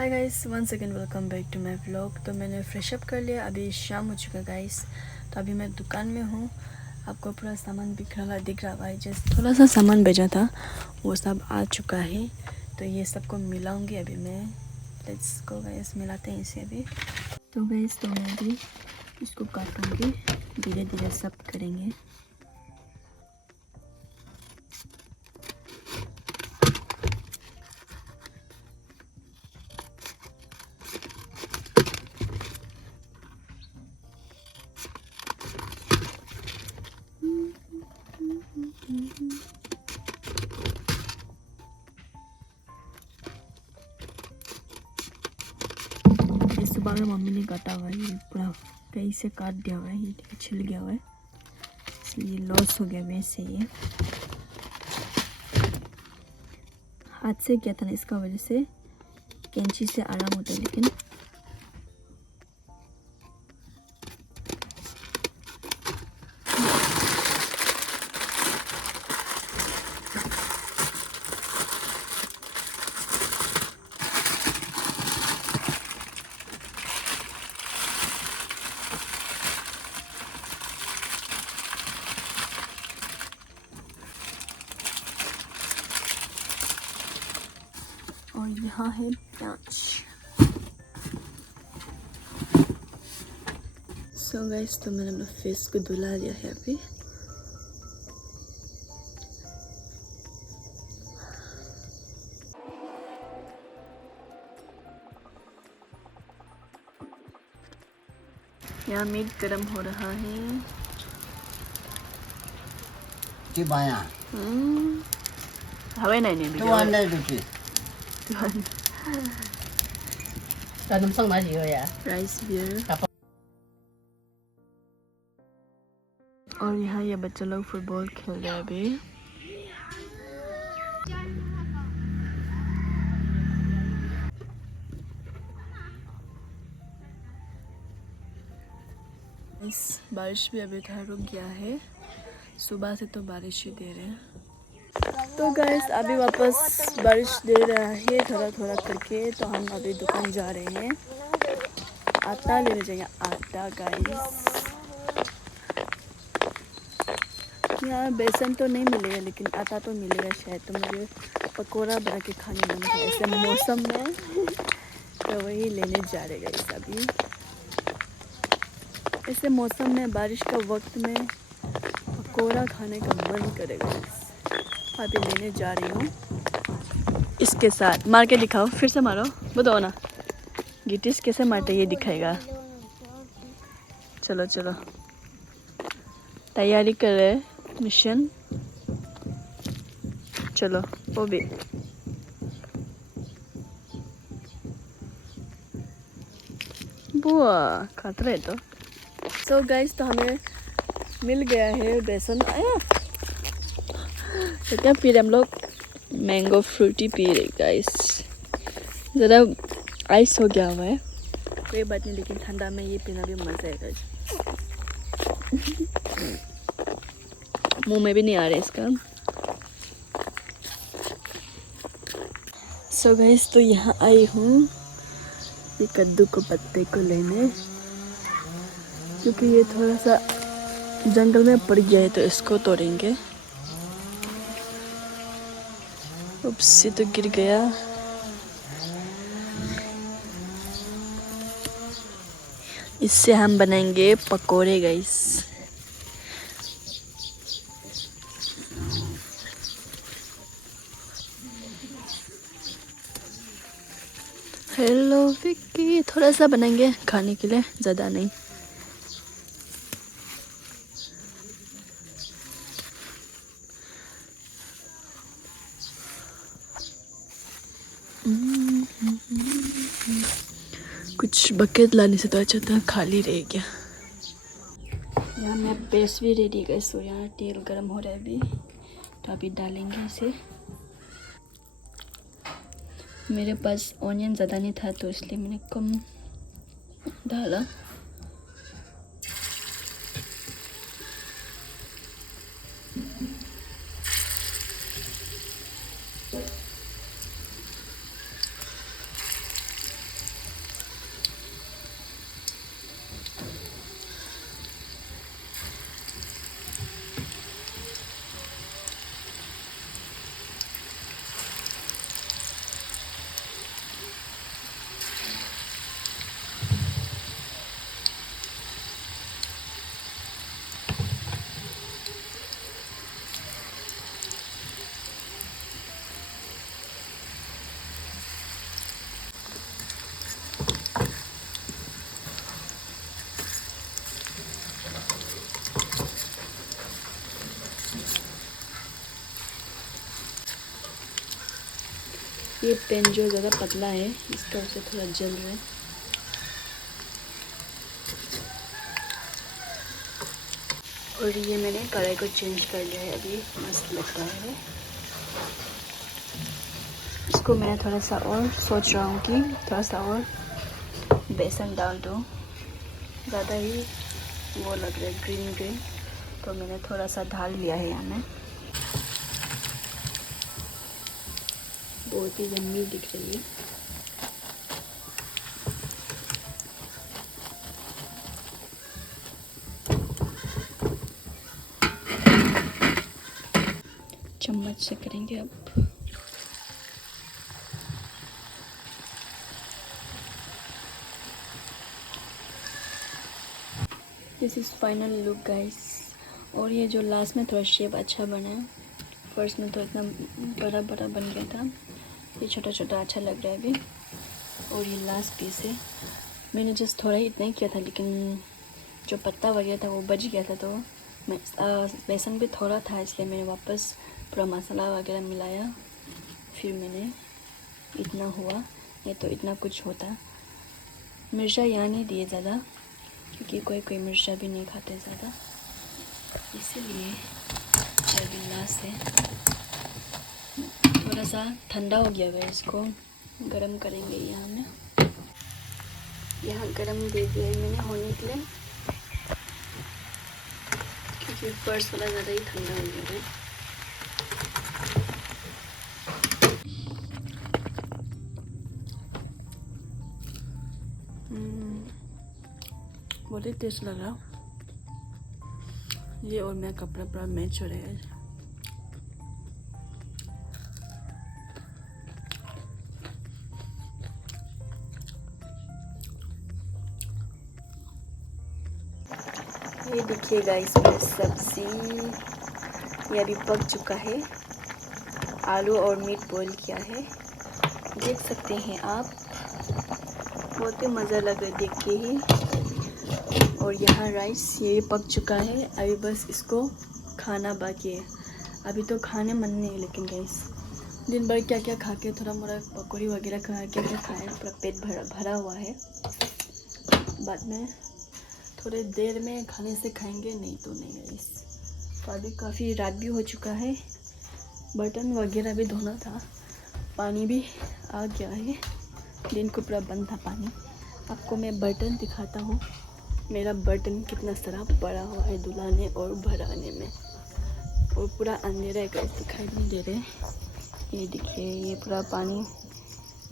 Hi guys, once again welcome back to my vlog. तो मैंने fresh up कर लिया, अभी शाम हो चुका गाइस। तो अभी मैं दुकान में हूँ। आपको पूरा सामान बिखरा हुआ दिख रहा है। जस्ट थोड़ा सा सामान भेजा था, वो सब आ चुका है। तो ये सबको मिलाऊंगी अभी मैं। लेट्स गो गाइस, मिलाते हैं इसे अभी। तो गाइस, तो मैं अभी इसको काटूंगी, धीरे धीरे सब करेंगे। सुबह में मम्मी ने काटा हुआ है, ये पूरा कहीं से काट दिया हुआ है, ये छिल गया हुआ है, इसलिए लॉस हो गया वैसे। ये हाथ से किया था ना, इसका वजह से कैंची से आराम होता है। लेकिन और यहाँ है प्याज। सो गाइस, तो मैंने अपना फेस को धुला लिया है अभी। यहाँ मीट गरम हो रहा है। हवे नहीं नहीं 200 rupees. Rice beer. और यहाँ ये बच्चा लोग फुटबॉल खेल रहे हैं अभी। बारिश भी अभी थोड़ा रुक गया है। सुबह से तो बारिश ही दे रहे हैं। तो गाइस, अभी वापस बारिश दे रहा है थोड़ा थोड़ा करके। तो हम अभी दुकान जा रहे हैं, आटा लेने जाएंगे। आटा गाइस, यहाँ बेसन तो नहीं मिलेगा लेकिन आटा तो मिलेगा शायद। तो मुझे पकोड़ा बना के खाने मन था ऐसे मौसम में। तो वही लेने जा रहे गाइस अभी। ऐसे मौसम में, बारिश का वक्त में पकोड़ा खाने का मन करेगा। अभी लेने जा रही हूँ। इसके साथ मार के दिखाओ, फिर से मारो, बताओ ना गिटिस कैसे मारते, ये दिखाएगा। चलो चलो, तैयारी कर रहे मिशन। चलो वो भी। बुआ खतरा है तो। सो गाइस, तो हमें मिल गया है बेसन। आया तो क्या पी रहे हम लोग? मैंगो फ्रूटी पी रहे गाइस। ज़रा आइस हो गया हुआ है, कोई बात नहीं, लेकिन ठंडा में ये पीना भी मज़ा है गाइस। मुंह में भी नहीं आ रहा है इसका। सो गाइस, तो यहाँ आई हूँ ये कद्दू को पत्ते को लेने, क्योंकि ये थोड़ा सा जंगल में पड़ गया है, तो इसको तोड़ेंगे। उप्स, ये तो गिर गया। इससे हम बनाएंगे पकोड़े गाइस। हेलो विक्की, थोड़ा सा बनाएंगे खाने के लिए, ज़्यादा नहीं। कुछ बकेट लाने से तो अच्छा था, खाली रह गया। यहाँ मैं पेस्ट भी रेडी गई। सो यहाँ तेल गरम हो रहा है अभी, तो अभी डालेंगे इसे। मेरे पास ऑनियन ज़्यादा नहीं था, तो इसलिए मैंने कम डाला। ये पेन जो ज़्यादा पतला है इसका वजह थोड़ा जल रहा है। और ये मैंने कढ़ाई को चेंज कर लिया है, अभी मस्त लग रहा है। इसको मैं थोड़ा सा और सोच रहा हूँ कि थोड़ा सा और बेसन डाल दूँ, ज़्यादा ही वो लग रहा है ग्रीन ग्रीन, तो मैंने थोड़ा सा डाल लिया है यहाँ में। बहुत ही यम्मी दिख रही है। चम्मच से करेंगे अब। This is final look guys. और ये जो लास्ट में थोड़ा शेप अच्छा बना है, फर्स्ट में तो इतना बड़ा बड़ा बन गया था, ये छोटा छोटा अच्छा लग रहा है अभी। और ये लास्ट पीस है, मैंने जस्ट थोड़ा ही इतना ही किया था, लेकिन जो पत्ता वगैरह था वो बच गया था, तो मैं बेसन भी थोड़ा था इसलिए मैंने वापस पूरा मसाला वगैरह मिलाया, फिर मैंने इतना हुआ। नहीं तो इतना कुछ होता। मिर्चा यहाँ नहीं दिए ज़्यादा, क्योंकि कोई कोई मिर्चा भी नहीं खाते ज़्यादा, इसीलिए अभी लास्ट है। थोड़ा सा ठंडा हो गया है, इसको गरम करेंगे। यहाँ गरम दे दिया है मैंने होने के लिए, क्योंकि फर्स्ट वाला ज़्यादा ही ठंडा हो गया है। बहुत ही टेस्ट लग रहा। ये और मेरा कपड़ा पूरा मैच हो रहा है। ये देखिए गाइस, मेरा सब्जी ये अभी पक चुका है। आलू और मीट बॉईल किया है, देख सकते हैं आप। बहुत ही मज़ा लग रहा है देख के ही। और यहाँ राइस ये पक चुका है, अभी बस इसको खाना बाकी है। अभी तो खाने मन नहीं है, लेकिन गाइस दिन भर क्या क्या खा के, थोड़ा मोड़ा पकौड़ी वगैरह खा के क्या खाए, पूरा पेट भरा हुआ है। बाद में थोड़े देर में खाने से खाएंगे, नहीं तो नहीं गाइस। तो अभी काफ़ी रात भी हो चुका है, बर्तन वगैरह भी धोना था, पानी भी आ गया है। दिन को पूरा बंद था पानी। आपको मैं बर्तन दिखाता हूँ, मेरा बर्तन कितना सारा पड़ा हुआ है धुलाने और भराने में। और पूरा अंधेरा है गाइस, दिखाई नहीं दे रहे। ये देखिए, ये पूरा पानी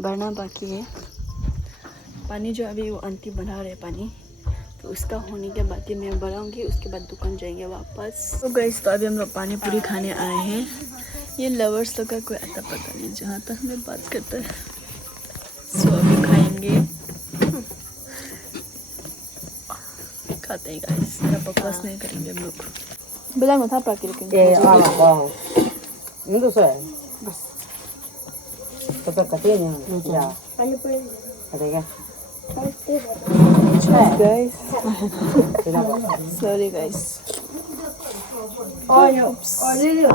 भरना बाकी है। पानी जो अभी वो आंटी बना रहे पानी, तो उसका होने के बाद ही मैं भराऊँगी, उसके बाद दुकान जाएंगे वापस। तो गाइस, तो अभी हम लोग पानी पूरी खाने आए हैं। ये लवर्स लोग का कोई आता पता नहीं, जहाँ तक हमें बात करता है। सो अभी खाएंगे, खाते हैं गाइस। मेरा बकवास नहीं करेंगे हम लोग। बिलांग था प्राकृतिक Itu saya. Tapi katanya ya. Ada kan? Guys, sorry guys. Oh no. Oh ini dia.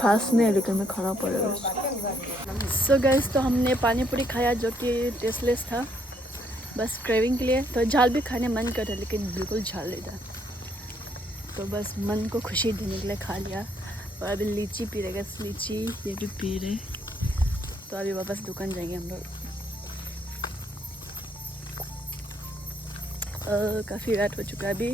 खास नहीं, लेकिन मैं खाना पड़ेगा। सो गाइस, तो हमने पानी पूरी खाया जो कि टेस्टलेस था, बस क्रेविंग के लिए। तो झाल भी खाने मन कर रहा, लेकिन बिल्कुल झाल नहीं था, तो बस मन को खुशी देने के लिए खा लिया। और अभी लीची पी रहे, लीची ये भी पी रहे। तो अभी वापस दुकान जाएंगे हम लोग। काफ़ी रात हो चुका है अभी।